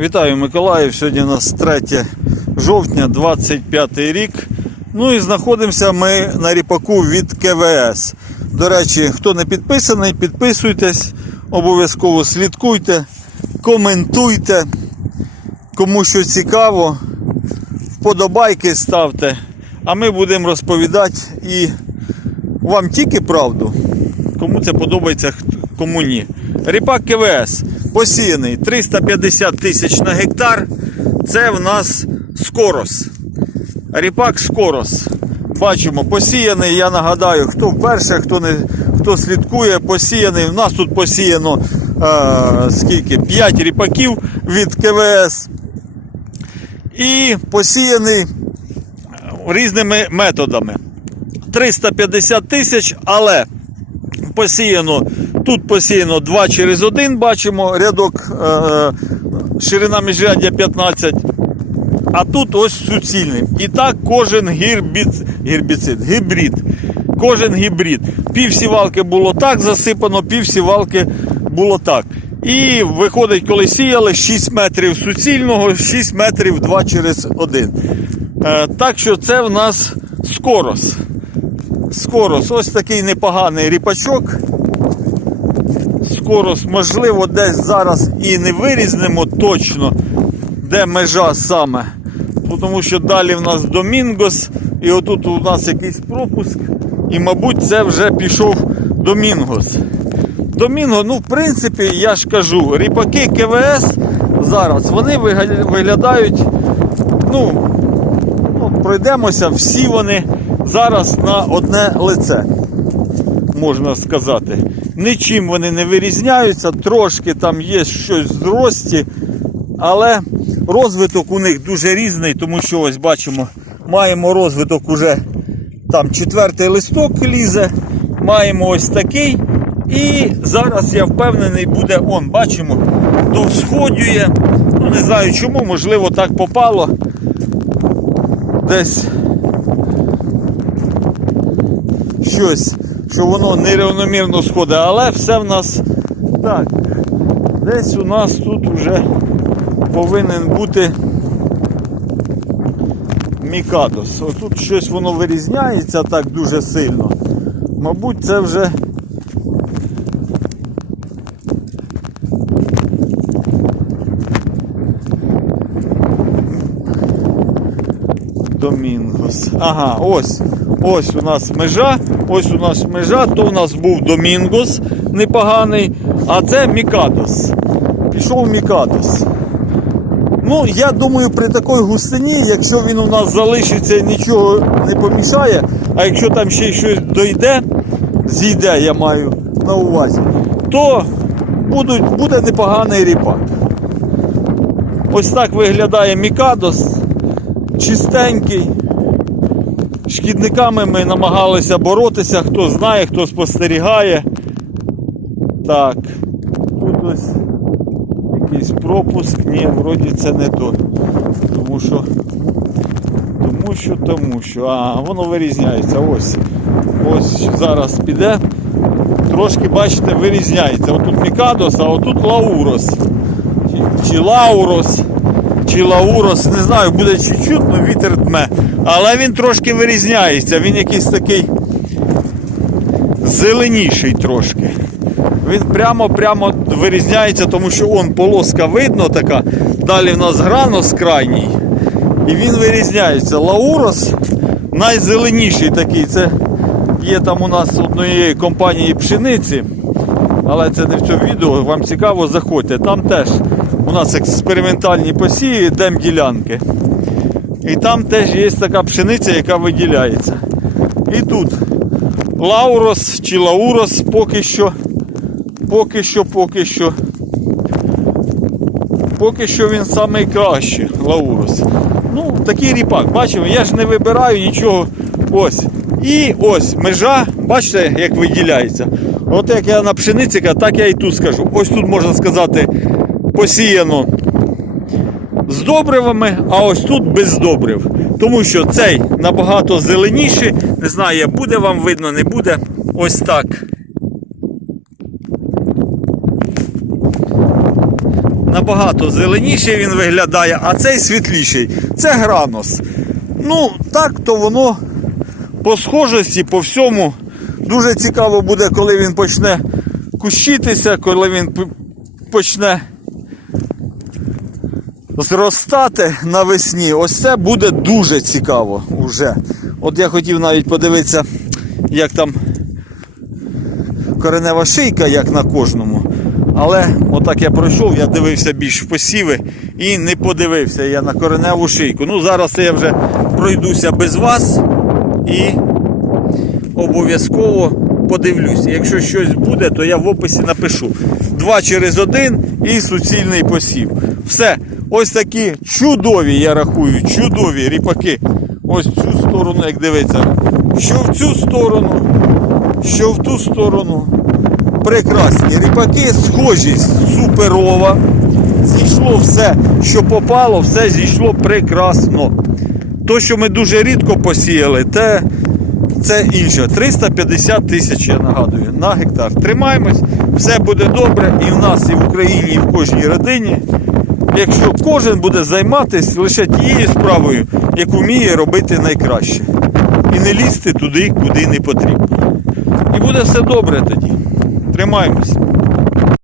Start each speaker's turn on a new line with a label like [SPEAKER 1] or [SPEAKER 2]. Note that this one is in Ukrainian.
[SPEAKER 1] Вітаю Миколаїв. Сьогодні у нас 3 жовтня, 25 рік. Ну і знаходимося ми на ріпаку від КВС. До речі, хто не підписаний, підписуйтесь, обов'язково слідкуйте, коментуйте. Кому що цікаво, вподобайки ставте. А ми будемо розповідати і вам тільки правду. Кому це подобається, кому ні. Ріпак КВС посіяний 350 тисяч на гектар. Це в нас скорос. Ріпак скорос. Бачимо, посіяний, я нагадаю, хто вперше, хто не хто слідкує, посіяний. У нас тут посіяно е, скільки? 5 ріпаків від КВС. І посіяний різними методами. 350 тисяч, але посіяно, тут посіяно 2 через 1, бачимо, рядок е, ширина міжряддя 15. А тут ось суцільний. І так кожен гірбіц, гірбіцид, гібрид. Кожен гібрид. Пів сівалки було так засипано, пів сівалки було так. І виходить, коли сіяли 6 метрів суцільного, 6 метрів 2 через 1. Е, так що це в нас скорос. Скорос, ось такий непоганий ріпачок. Скорос, можливо, десь зараз і не вирізнемо точно, де межа саме. Ну, Тому що далі в нас Домінгос, і отут у нас якийсь пропуск, і, мабуть, це вже пішов Домінгос. Домінго, ну, в принципі, я ж кажу, ріпаки КВС зараз вони виглядають, ну, ну, пройдемося, всі вони зараз на одне лице, можна сказати. Нічим вони не вирізняються, трошки там є щось зрості, але розвиток у них дуже різний, тому що ось бачимо, маємо розвиток уже там четвертий листок лізе, маємо ось такий. І зараз я впевнений буде он, бачимо, довсходює. Ну не знаю чому, можливо, так попало. Десь щось, що воно нерівномірно сходить, але все в нас так. Десь у нас тут вже повинен бути Мікадос. Отут щось воно вирізняється так дуже сильно. Мабуть, це вже Домінгос. Ага, ось. Ось у нас межа. Ось у нас межа. То у нас був Домінгос непоганий. А це Мікадос. Пішов Мікадос. Ну, я думаю, при такій густині, якщо він у нас залишиться і нічого не помішає, а якщо там ще щось дойде, зійде, я маю на увазі, то будуть, буде непоганий ріпак. Ось так виглядає Мікадос. Чистенький. Шкідниками ми намагалися боротися, хто знає, хто спостерігає. Так. Тут ось якийсь пропуск. Ні, вроді це не то. Тому що. Тому що, тому що. А, воно вирізняється. Ось. Ось зараз піде. Трошки, бачите, вирізняється. Отут Мікадос, а отут Лаурос. Чи, чи Лаурос, чи Лаурос, не знаю, буде чи чутно, вітер дме. Але він трошки вирізняється. Він якийсь такий зеленіший трошки. Він прямо-прямо вирізняється, тому що он полоска видно така. Далі в нас гранос крайній. І він вирізняється. Лаурос найзеленіший такий. Це є там у нас однієї компанії пшениці. Але це не в цьому відео. Вам цікаво, заходьте. Там теж у нас експериментальні посії, демділянки. І там теж є така пшениця, яка виділяється. І тут Лаурос чи Лаурос поки що поки що, поки що. Поки що він найкращий, Лаурус. Ну, такий ріпак, бачимо, я ж не вибираю нічого. Ось. І ось межа, бачите, як виділяється. От як я на пшениці, так я і тут скажу. Ось тут можна сказати, посіяно з добривами, а ось тут без добрив. Тому що цей набагато зеленіший. Не знаю, буде вам видно, не буде. Ось так. набагато зеленіший він виглядає, а цей світліший. Це гранос. Ну, так то воно по схожості, по всьому. Дуже цікаво буде, коли він почне кущитися, коли він почне зростати навесні. Ось це буде дуже цікаво вже. От я хотів навіть подивитися, як там коренева шийка, як на кожному. Але отак я пройшов, я дивився більш в посіви і не подивився я на кореневу шийку. Ну, зараз я вже пройдуся без вас і обов'язково подивлюся. Якщо щось буде, то я в описі напишу. Два через один і суцільний посів. Все. Ось такі чудові, я рахую, чудові ріпаки. Ось цю сторону, як дивиться. Що в цю сторону, що в ту сторону. Прекрасні ріпаки, схожість суперова. Зійшло все, що попало, все зійшло прекрасно. То, що ми дуже рідко посіяли, те це інше. 350 тисяч, я нагадую, на гектар. Тримаємось, все буде добре і в нас, і в Україні, і в кожній родині. Якщо кожен буде займатися лише тією справою, яку вміє робити найкраще. І не лізти туди, куди не потрібно. І буде все добре тоді. Тримаємось.